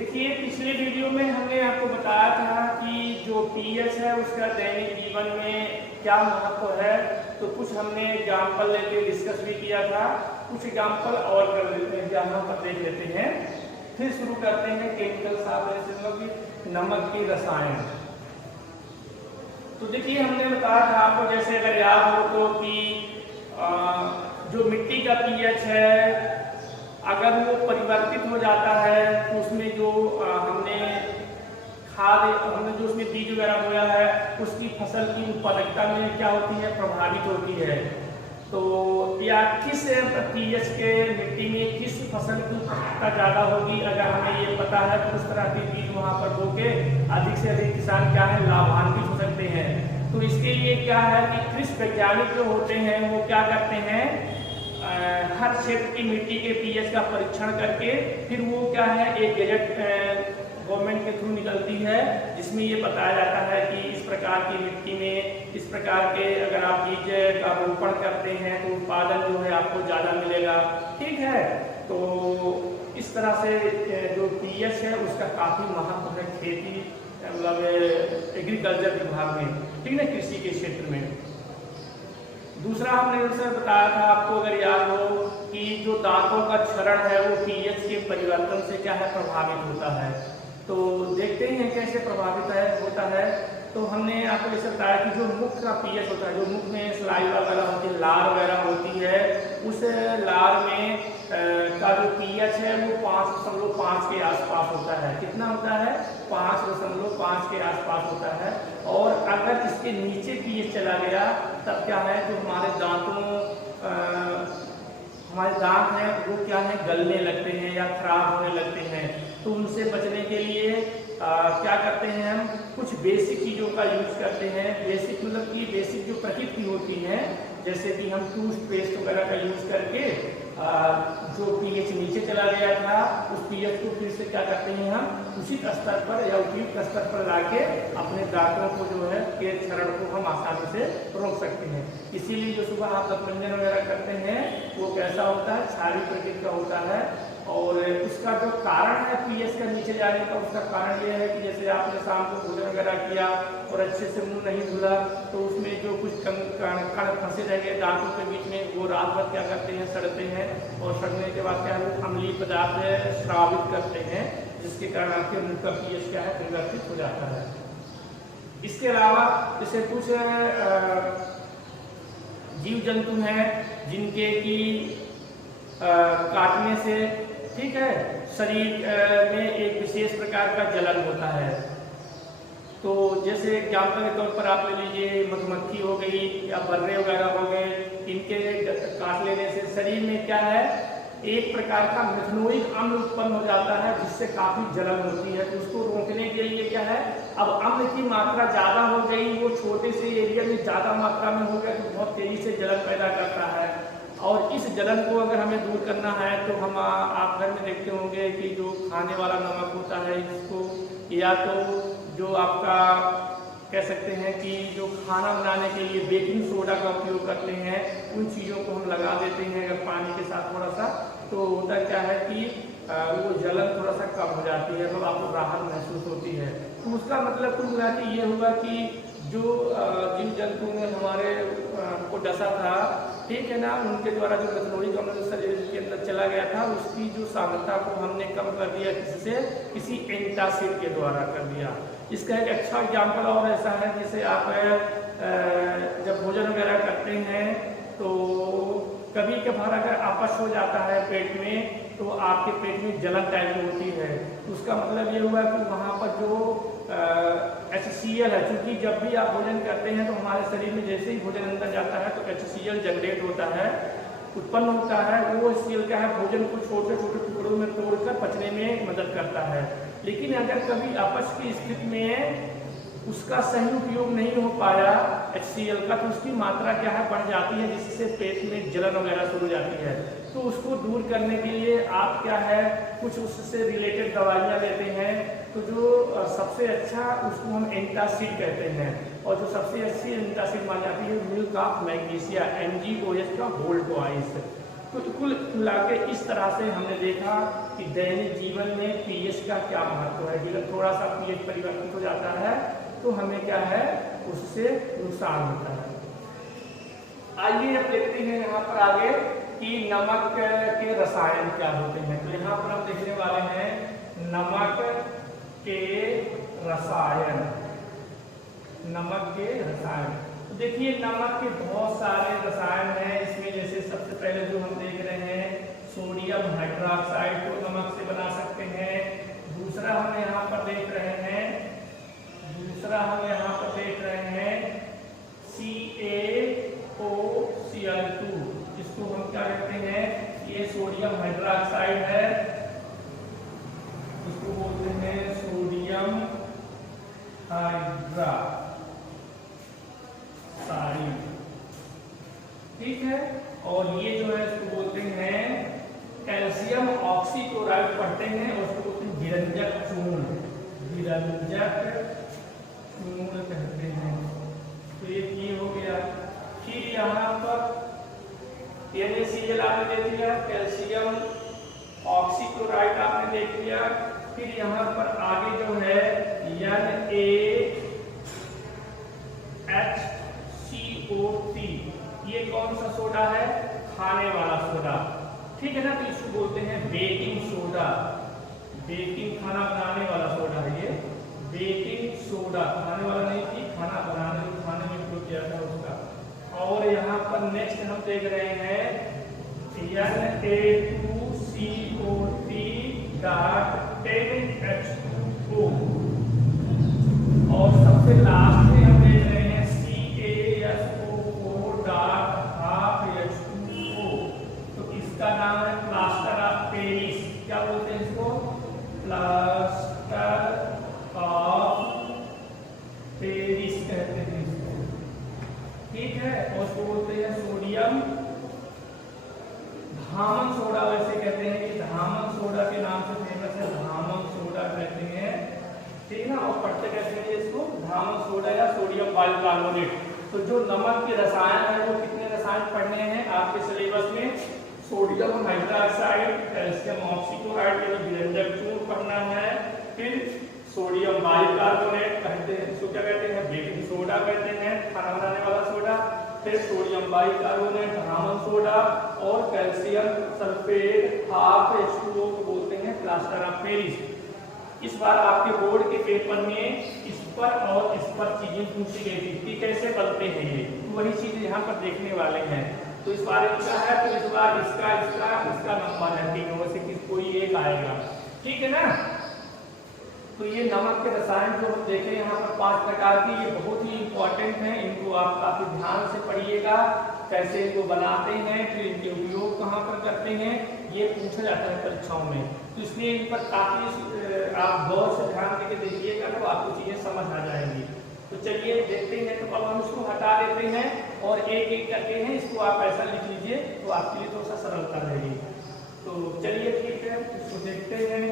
देखिए, पिछले वीडियो में हमने आपको बताया था कि जो पीएच है उसका दैनिक जीवन में क्या महत्व है। तो कुछ हमने एग्जाम्पल लेके डिस्कस भी किया था, कुछ एग्जाम्पल और कर लेते हैं, यहाँ पर देख लेते हैं। फिर शुरू करते हैं केमिकल साथ नमक की रसायन। तो देखिए, हमने बताया था आपको, जैसे अगर याद हो तो कि जो मिट्टी का पीएच है अगर वो परिवर्तित हो जाता है तो उसमें जो हमने जो उसमें बीज वगैरह बोया है उसकी फसल की उत्पादकता में क्या होती है, प्रभावित होती है। तो या किस पीएच के मिट्टी में किस फसल की उत्पादकता ज़्यादा होगी, अगर हमें ये पता है तो उस तरह के बीज वहाँ पर बो के अधिक से अधिक किसान क्या है, लाभान्वित हो सकते हैं। तो इसके लिए क्या है कि कृषि वैज्ञानिक जो होते हैं वो क्या करते हैं, हर क्षेत्र की मिट्टी के पीएच का परीक्षण करके फिर वो क्या है, एक गैजेट गवर्नमेंट के थ्रू निकलती है जिसमें ये बताया जाता है कि इस प्रकार की मिट्टी में इस प्रकार के अगर आप बीज का रोपण करते हैं तो उत्पादन जो है आपको ज़्यादा मिलेगा। ठीक है, तो इस तरह से जो पीएच है उसका काफ़ी महत्व है खेती मतलब एग्रीकल्चर विभाग में, ठीक है, कृषि के क्षेत्र में। दूसरा हमने जैसे बताया था आपको, अगर याद हो कि जो दांतों का क्षरण है वो पीएच के परिवर्तन से क्या है, प्रभावित होता है। तो देखते हैं कैसे प्रभावित होता है। तो हमने आपको जैसे बताया कि जो मुख का पीएच होता है, जो मुख में स्लाइवा वगैरह होती है, लार वगैरह होती है, उस लार में का जो पीएच है वो 5.5 के आसपास होता है। कितना होता है, 5.5 के आसपास होता है। और अगर इसके नीचे पीएच चला गया तब क्या है, जो हमारे दांत हैं वो क्या है, गलने लगते हैं या खराब होने लगते हैं। तो उनसे बचने के लिए क्या करते हैं, हम कुछ बेसिक चीज़ों का यूज करते हैं। बेसिक मतलब कि बेसिक जो प्रकृति होती है, जैसे कि हम टूथपेस्ट वगैरह का यूज करके जो पीएच नीचे चला गया था उस पीएच को फिर से क्या करते हैं, हम उचित स्तर पर या उपयुक्त स्तर पर लाके अपने दांतों को जो है के क्षरण को हम आसानी से रोक सकते हैं। इसीलिए जो सुबह आप दंतमंजन वगैरह करते हैं वो कैसा होता है, क्षारीय प्रकृति का होता है। और उसका जो कारण है पीएच का नीचे जाने का, उसका कारण ये है कि जैसे आपने शाम को भोजन वगैरह किया और अच्छे से मुंह नहीं धुला तो उसमें जो कुछ कण फंसे रह गए दांतों के बीच में, वो रात भर क्या करते हैं, सड़ते हैं। और सड़ने के बाद क्या है, अम्लीय पदार्थ स्रावित करते हैं, जिसके कारण आपके मुंह का पीएच क्या है, परिवर्तित हो जाता है। इसके अलावा जैसे कुछ जीव जंतु हैं जिनके की काटने से, ठीक है, शरीर में एक विशेष प्रकार का जलन होता है। तो जैसे एग्जाम्पल के तौर पर आप ले लीजिए, मधुमक्खी हो गई या बर्रे वगैरह हो गए, इनके काट लेने से शरीर में क्या है, एक प्रकार का मेथनोइक अम्ल उत्पन्न हो जाता है जिससे काफी जलन होती है। तो उसको रोकने के लिए क्या है, अब अम्ल की मात्रा ज्यादा हो गई, वो छोटे से एरिया में ज्यादा मात्रा में हो गया तो बहुत तेजी से जलन पैदा करता है। और इस जलन को अगर हमें दूर करना है तो हम आप घर में देखते होंगे कि जो खाने वाला नमक होता है इसको, या तो जो आपका कह सकते हैं कि जो खाना बनाने के लिए बेकिंग सोडा का उपयोग करते हैं, उन चीज़ों को हम लगा देते हैं अगर पानी के साथ थोड़ा सा, तो होता क्या है कि वो जलन थोड़ा सा कम हो जाती है, तो आपको राहत महसूस होती है। तो उसका मतलब कुल मिला के ये हुआ कि जो जीव जंतु ने हमारे को डसा था, ठीक है ना, उनके द्वारा जो मेथनोइक अम्ल शरीर के अंदर चला गया था उसकी जो सांद्रता को हमने कम कर दिया, किसी एंटासिड के द्वारा कर दिया। इसका एक अच्छा एग्जाम्पल और ऐसा है, जैसे आप जब भोजन वगैरह करते हैं तो कभी कभार अगर अपच हो जाता है पेट में तो आपके पेट में जलन टाइप की होती है। तो उसका मतलब ये हुआ कि वहाँ पर जो HCl है, क्योंकि जब भी आप भोजन करते हैं तो हमारे शरीर में जैसे ही भोजन अंदर जाता है तो HCl जनरेट होता है, उत्पन्न होता है। वो HCl क्या है, भोजन को छोटे छोटे टुकड़ों में तोड़कर पचने में मदद करता है। लेकिन अगर कभी अपच की स्थिति में उसका सही उपयोग नहीं हो पाया HCl का, तो उसकी मात्रा क्या है, बढ़ जाती है, जिससे पेट में जलन वगैरह शुरू हो जाती है। तो उसको दूर करने के लिए आप क्या है, कुछ उससे रिलेटेड दवाइयाँ लेते हैं। तो जो सबसे अच्छा उसको हम एंटासिड कहते हैं, और जो सबसे अच्छी एंटासिड मानी जाती है मिल्क ऑफ मैग्नीशिया, MgOH का होल्ड वाइज। तो कुल मिला के इस तरह से हमने देखा कि दैनिक जीवन में पीएच का क्या महत्व है। अगर थोड़ा सा पीएच परिवर्तित हो जाता है तो हमें क्या है, उससे नुकसान होता है। आइए अब देखते हैं यहाँ पर आगे कि नमक के रसायन क्या होते हैं। तो यहाँ पर हम देखने वाले हैं नमक के रसायन। नमक के रसायन, तो देखिए नमक के बहुत सारे रसायन हैं। इसमें जैसे सबसे पहले जो हम देख रहे हैं सोडियम हाइड्रोक्साइड को नमक से बना सकते हैं। दूसरा हम यहाँ पर देख रहे हैं CaOCl2, जिसको हम क्या कहते हैं, ये सोडियम हाइड्रोक्साइड है, इसको बोलते हैं सोडियम हाइड्रोक्साइड, ठीक है। और ये जो है इसको बोलते हैं कैल्शियम ऑक्सीक्लोराइड पढ़ते हैं, और उसको बोलते हैं विरंजक चूर्ण कहते हैं। तो ये हो गया। फिर यहाँ पर NaCl आपने देख लिया, कैल्शियम ऑक्सीक्लोराइड आपने देख लिया। फिर यहाँ पर आगे जो है NaHCO3, ये कौन सा सोडा है, खाने वाला सोडा, ठीक है ना। तो इसको बोलते हैं बेकिंग सोडा। बेकिंग खाना बनाने वाला सोडा है ये, बेकिंग सोडा, खाने वाला नहीं थी, खाना बनाने खाने में उपयोग किया था उसका। और यहाँ पर नेक्स्ट हम देख रहे हैं Na2CO3.10H2O, और सबसे लास्ट में हम देख रहे हैं CaSO4.12H2O। तो इसका नाम है प्लास्टर ऑफ पेरिस। क्या बोलते हैं इसको, प्लास्टर ऑफ पेरिस कहते हैं इसको, ठीक है। और उसको बोलते हैं सोडियम धामन सोडा, वैसे कहते हैं कि धामन सोडा के नाम से फेमस है, धामन सोडा कहते हैं, ठीक है ना। और पढ़ते कहते हैं इसको धामन सोडा या सोडियम बाइकार्बोनेट। तो जो नमक के रसायन है वो कितने रसायन पढ़ने हैं आपके सिलेबस में, सोडियम हाइड्रोक्साइड, कैल्शियम ऑक्सीक्लोराइड के विरंजक चूर्ण पढ़ना है। फिर सोडियम बाइकार्बोनेट कहते हैं, इसको क्या कहते हैं, बेकिंग सोडा कहते हैं, खाना बनाने वाला सोडा। फिर सोडियम बाइकार्बोनेट, धामन सोडा, और कैल्शियम सल्फेट हाफ H2O को बोलते हैं प्लास्टर ऑफ पेरिस। इस बार आपके बोर्ड के पेपर में इस पर और इस पर चीजें पूछी गई थी कि कैसे बनते हैं ये, तो वही चीज यहाँ पर देखने वाले हैं। तो इस बार इसका है, तो इस बार इसका नंबर है, तीनों में से कोई एक आएगा, ठीक है ना। तो ये नमक के रसायन जो हम देखें यहाँ पर 5 प्रकार की, ये बहुत ही इंपॉर्टेंट हैं, इनको आप काफी ध्यान से पढ़िएगा, कैसे इनको बनाते हैं, फिर इनके उपयोग कहाँ पर करते हैं, ये पूछा जाता है परीक्षाओं में। तो इसलिए इन पर काफी आप गौर से ध्यान देके देखिएगा तो आपको चीजें समझ आ जाएंगी। तो चलिए देखते हैं। तो अब हम इसको हटा देते हैं और एक एक करके हैं, इसको आप ऐसा लिख लीजिए तो आपके लिए थोड़ा सा सरलता रहेगी। तो चलिए ठीक है, इसको देखते हैं।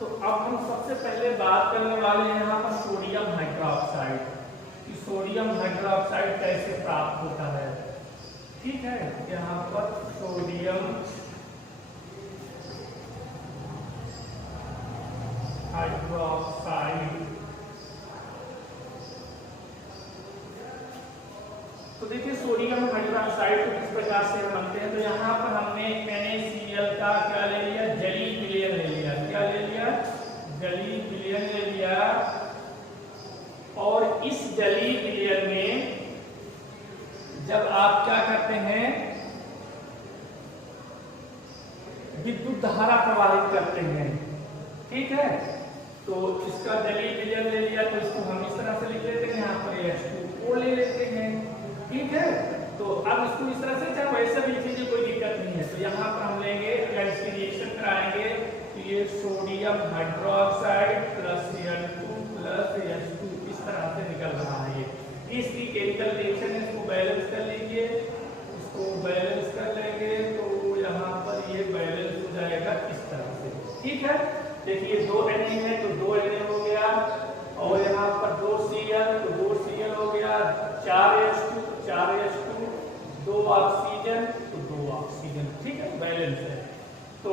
तो अब हम सबसे पहले बात करने वाले हैं यहाँ पर सोडियम हाइड्रोक्साइड, कि सोडियम हाइड्रोक्साइड कैसे प्राप्त होता है, ठीक है। यहाँ पर सोडियम हाइड्रोक्साइड, तो देखिए सोडियम हाइड्रोक्साइड को किस प्रकार से बनते हैं। तो यहाँ पर हमने NaCl का क्या ले लिया, जली विलयन ले लिया, क्या ले लिया, जली विलयन ले लिया। और इस जली विलयन में जब आप क्या करते हैं, विद्युत धारा प्रवाहित करते हैं, ठीक है। तो इसका जली विलयन ले लिया, तो इसको हम इस तरह से लिख लेते हैं, यहाँ पर H2O ले लेते हैं, ठीक है। तो अब इसको इस तरह से चाहे वैसे भी लिख लीजिए, कोई दिक्कत नहीं है। तो यहाँ पर हम लेंगे, अगर इसकी रिएक्शन कराएंगे तो ये sodium hydroxide plus Cl2 plus H2 इस तरह से निकल रहा है। ये इसकी केमिकल रिएक्शन है, इसको बैलेंस कर लीजिए, इसको बैलेंस कर लेंगे तो यहाँ पर ये बैलेंस हो जाएगा इस तरह से, ठीक है। देखिए 2 Na है तो 2 Na हो गया, और यहाँ पर 2 Cl तो 2 Cl हो गया, 4 H2 2 ऑक्सीजन तो 2 ऑक्सीजन, ठीक है, बैलेंस है। तो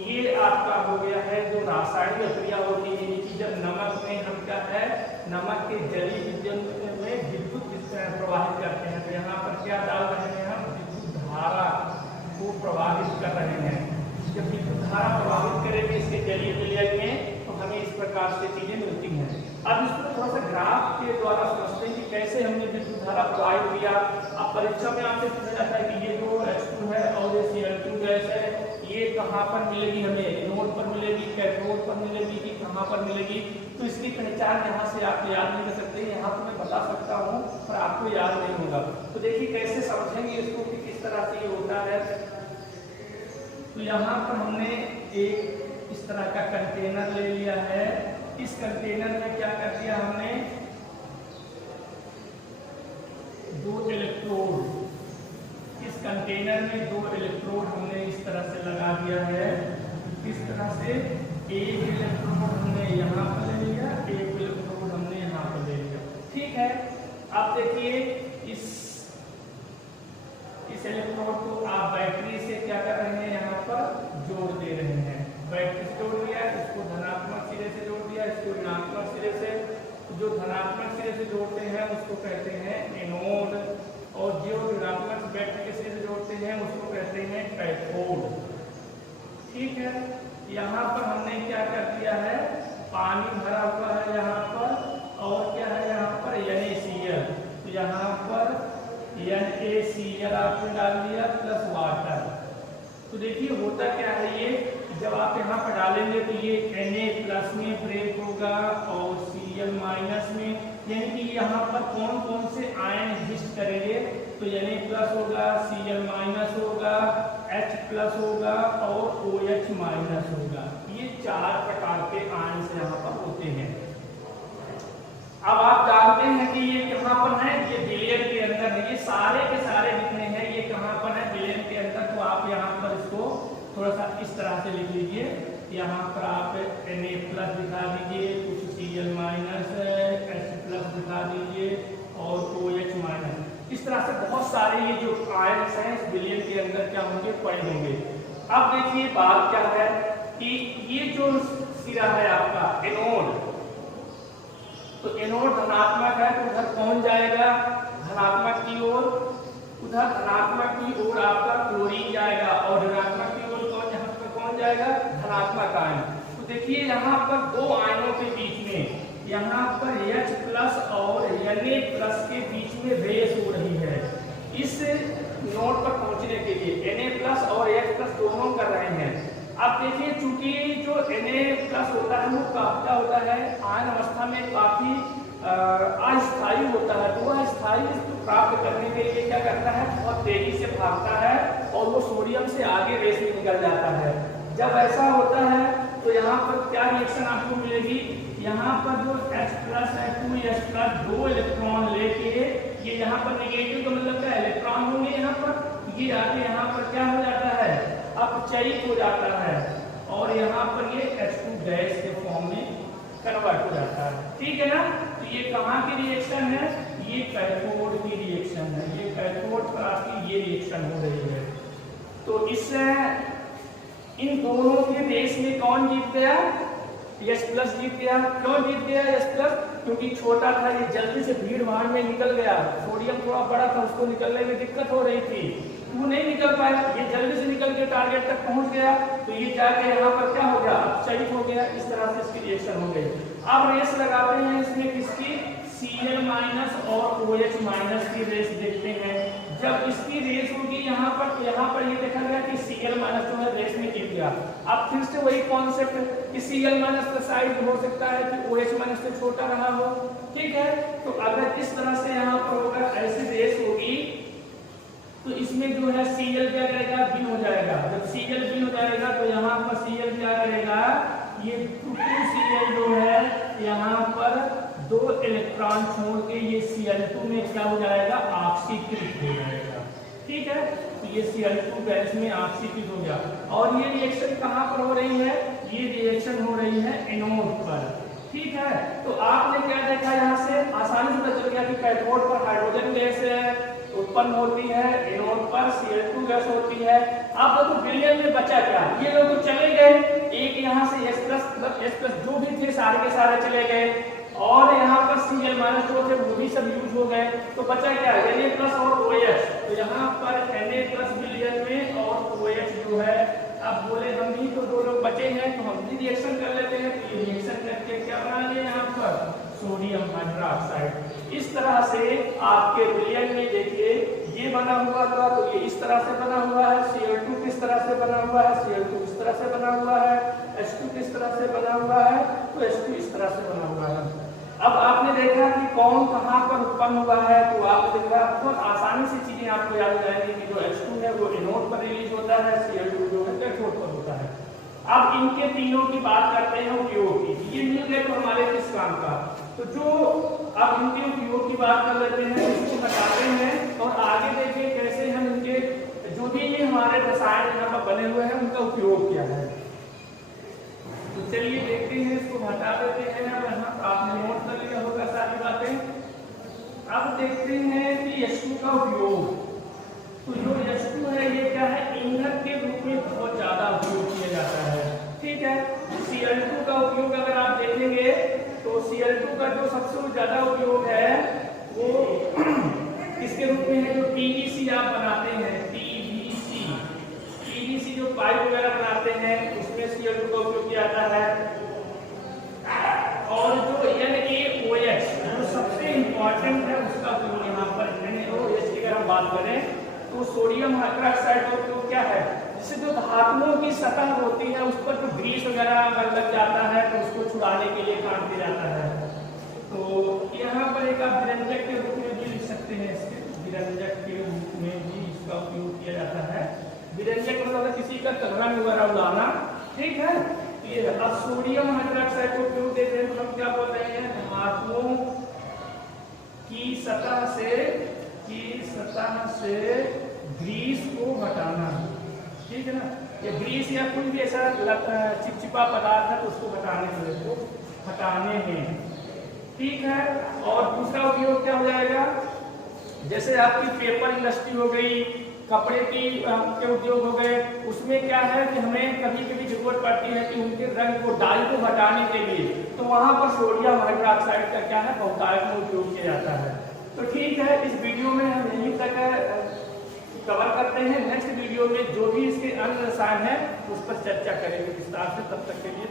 ये आपका हो गया है जो रासायनिक क्रिया होती है कि जब नमक में हम क्या है, नमक के जलीय विद्युत में विद्युत प्रवाहित करते हैं। तो यहाँ पर क्या डाल रहे हैं हम, विद्युत धारा को प्रवाहित कर रहे हैं। जब विद्युत धारा प्रवाहित करेंगे इसके जलीय विलयन में तो हमें इस प्रकार से चीजें मिलती हैं। अब इसको थोड़ा सा ग्राफ के द्वारा समझते हैं कि कैसे हमने विद्युत धारा प्रवाहित किया। अब परीक्षा में आपसे पूछा जाता है कि ये जो H2 है और ये Cl2 गैस है, ये कहाँ पर मिलेगी, हमें एनोड पर मिलेगी, कैथोड पर मिलेगी कि कहाँ पर मिलेगी। तो इसकी पहचान यहाँ से आप याद नहीं कर सकते, यहाँ तो मैं बता सकता हूँ पर आपको याद नहीं होगा। तो देखिए कैसे समझेंगे इसको कि किस तरह से ये होता है। तो यहाँ पर हमने एक इस तरह का कंटेनर ले लिया है। इस कंटेनर में क्या कर दिया हमने, 2 इलेक्ट्रोड, इस कंटेनर में 2 इलेक्ट्रोड हमने इस तरह से लगा दिया है। इस तरह से एक इलेक्ट्रोड हमने यहाँ पर ले लिया, एक इलेक्ट्रोड हमने यहाँ पर ले लिया, ठीक है। अब देखिए इस इलेक्ट्रोड को आप बैटरी से क्या कर रहे हैं, यहाँ पर जोड़ दे रहे हैं। बैटरी से जोड़ दिया, इसको धनात्मक सिरे से जोड़ दिया, इसको ऋणात्मक सिरे से। जो धनात्मक सिरे से जोड़ते हैं उसको कहते हैं एनोड, और जो ऋणात्मक बैटरी के सिरे से जोड़ते हैं उसको कहते हैं कैथोड, ठीक है। यहाँ पर हमने क्या कर दिया है, पानी भरा हुआ है यहाँ पर, और क्या है यहाँ पर NaCl। तो यहाँ पर NaCl आपने डाल दिया प्लस वाटर। तो देखिए होता क्या है, ये जब आप यहाँ पर डालेंगे तो ये Na+ में ब्रेक होगा और Cl- में, यानी कि यहाँ पर कौन कौन से आयन एग्जिस्ट करेंगे। तो Na+ होगा, Cl- होगा, H+ होगा और OH- होगा। ये 4 प्रकार के आयन से यहाँ पर होते हैं। अब आप जानते हैं कि ये कहाँ पर है, ये विलयन के अंदर है। ये सारे के सारे जितने हैं ये कहाँ पर है, विलयन के अंदर। तो आप यहाँ पर इसको थोड़ा सा इस तरह से लिख लीजिए। यहाँ पर आप Na+ दिखा दीजिए, कुछ Cl-, H+ दिखा दीजिए और OH-। इस तरह से बहुत सारे ये जो आयन्स हैं इस विलयन के अंदर क्या होंगे, पड़े होंगे। अब देखिए बात क्या है कि ये जो सिरा है आपका एनोड, तो एनोड धनात्मक है तो उधर कौन जाएगा, धनात्मक की ओर। उधर धनात्मक की ओर आपका क्लोरीन जाएगा और ऋणात्मक की ओर कौन जाएगा, धनात्मक आयन। तो देखिए यहाँ पर 2 आयनों के बीच में, यहाँ पर H+ और Na+ के बीच में रेस हो रही है इस नोड पर पहुंचने के लिए। Na+ और H+ दोनों कर रहे हैं। अब देखिए चूंकि जो Na+ होता है वो क्या होता है, आयन अवस्था में काफी अस्थायी होता है। तो वह स्थायी प्राप्त करने के लिए क्या करता है, बहुत तेजी से भागता है और वो सोडियम से आगे रेस में निकल जाता है। जब ऐसा होता है तो यहाँ पर क्या रिएक्शन आपको मिलेगी, यहाँ पर जो H+ है 2H+, 2 इलेक्ट्रॉन लेके ये यहाँ पर नेगेटिव का मतलब क्या, इलेक्ट्रॉन होंगे यहाँ पर, ये आके यहाँ पर क्या हो जाता है, अपचयित हो जाता है और यहाँ पर ये H2 गैस के फॉर्म में कन्वर्ट हो जाता है, ठीक है ना। तो ये कहाँ की रिएक्शन है, ये कैथोड की रिएक्शन है। ये कैथोड क्लास की ये रिएक्शन हो रही है। तो इससे इन दोनों के रेस में कौन जीत गया, H+ जीत गया। क्यों जीत गया H+, क्योंकि छोटा था, ये जल्दी से भीड़ भाड़ में निकल गया। सोडियम थोड़ा बड़ा था, उसको निकलने में दिक्कत हो रही थी, वो नहीं निकल पाया। ये जल्दी से निकल के टारगेट तक पहुंच गया, तो ये जाके यहाँ पर क्या हो गया, अपचयित हो गया। इस तरह से इसकी रिएक्शन हो गई। अब रेस लगाते हैं इसमें किसकी, Cl- और OH- की रेस देखते हैं। जब इसकी रेस होगी यहाँ पर, तो यहाँ पर ये देखा गया कि Cl- जो है रेस में जीत गया। अब फिर से वही कॉन्सेप्ट कि Cl- का साइज हो सकता है कि OH- से छोटा रहा हो, ठीक है। तो अगर इस तरह से यहाँ पर होगा, ऐसी रेस होगी तो इसमें जो है Cl क्या करेगा, भिन्न हो जाएगा। जब Cl भिन्न हो जाएगा तो यहाँ पर Cl क्या करेगा, ये 2Cl जो है यहाँ पर 2 इलेक्ट्रॉन छोड़ के ये Cl2 में क्या हो जाएगा, ऑक्सीकृत हो जाएगा, ठीक है। तो ये Cl2 गैस में ऑक्सीकृत हो गया। और ये रिएक्शन कहाँ पर हो रही है, ये रिएक्शन हो रही है एनोड पर, ठीक है। तो आपने क्या देखा, यहाँ से आसानी से पता चल गया कि कैथोड पर हाइड्रोजन गैस है, उत्पन्न होती है, एनोड पर Cl2 गैस होती है। अब देखो विलयन में बचा क्या, ये लोग तो चले गए, एक यहाँ से H+ जो भी थे सारे के सारे चले गए, और यहाँ पर Cl- जो थे वो भी सब यूज हो गए, तो बचा क्या Na+ और OH। तो यहाँ पर Na+ विलयन में और OH जो है, अब बोले हम भी तो दो लोग बचे हैं तो हम भी रिएक्शन कर लेते हैं, तो ये रिएक्शन करके क्या बना लिए यहाँ पर सोडियम हाइड्रोक्साइड। इस तरह से आपके विलयन में देखिए ये बना हुआ था, तो ये इस तरह से बना हुआ है, Cl2 किस तरह से बना हुआ है, Cl2 इस तरह से बना हुआ है, H2 किस तरह से बना हुआ है, तो H2 इस तरह से बना हुआ है। अब आपने देखा कि कौन कहाँ पर उत्पन्न हुआ है, तो आपको देखा बहुत आसानी से चीजें आपको याद हो जाएंगी कि जो H2 है वो एनोड पर रिलीज होता है, Cl2 जो है कैथोड पर होता है। अब इनके तीनों की बात करते हैं उपयोग की, ये मिल गए तो हमारे किस काम का, तो जो अब इनके उपयोग की बात कर लेते हैं, इसको बताते हैं और आगे देखिए कैसे हम इनके जो भी ये हमारे रसायन यहाँ पर बने हुए हैं उनका उपयोग क्या है। तो चलिए देखते हैं, इसको हटा देते हैं। अब यहाँ आपने नोट कर लिया होगा सारी बातें। अब देखते हैं कि H2 का उपयोग, तो जो H2 है ये क्या है, ईंधन के रूप में बहुत ज्यादा उपयोग किया जाता है, ठीक है। Cl2 का उपयोग अगर आप देखेंगे तो Cl2 का जो सबसे ज्यादा उपयोग है वो किसके रूप में है, जो PVC आप बनाते हैं, PVC जो पाइप वगैरह बनाते हैं उसमें Cl2 का उपयोग किया जाता है। और जो NaOH जो सबसे इंपॉर्टेंट है उसका उपयोग यहाँ पर NaOH की अगर हम बात करें तो सोडियम हाइड्रोक्साइड का उपयोग क्या है, जिससे जो धातुओं की सतह होती है उस पर जो ग्रीस वगैरह लग जाता है तो उसको छुड़ाने के लिए काम किया जाता है। तो यहाँ पर एक आप विरंजक के रूप में भी लिख सकते हैं, इसके विरंजक के रूप में भी इसका उपयोग किया जाता है। विरंजक मतलब किसी का रंग वगैरह उड़ाना, ठीक है। ये अब सोडियम हाइड्रोक्साइड को उपयोग देते हैं तो हम क्या बोल रहे हैं, धातुओं की सतह से ग्रीस को हटाना, ठीक है ना। ये ग्रीस या कोई भी ऐसा चिपचिपा पदार्थ है तो उसको हटाने में, ठीक है। और दूसरा उपयोग क्या हो जाएगा, जैसे आपकी पेपर इंडस्ट्री हो गई, कपड़े के उद्योग हो गए, उसमें क्या है कि हमें कभी कभी जरूरत पड़ती है कि उनके रंग को डाई को हटाने के लिए, तो वहां पर सोडियम हाइड्रोक्साइड का क्या है बहुतायत में उपयोग किया जाता है। तो ठीक है, इस वीडियो में हम यहीं तक कवर करते हैं। नेक्स्ट वीडियो में जो भी इसके अन्य रसायन है उस पर चर्चा करेंगे विस्तार से। तब तक के लिए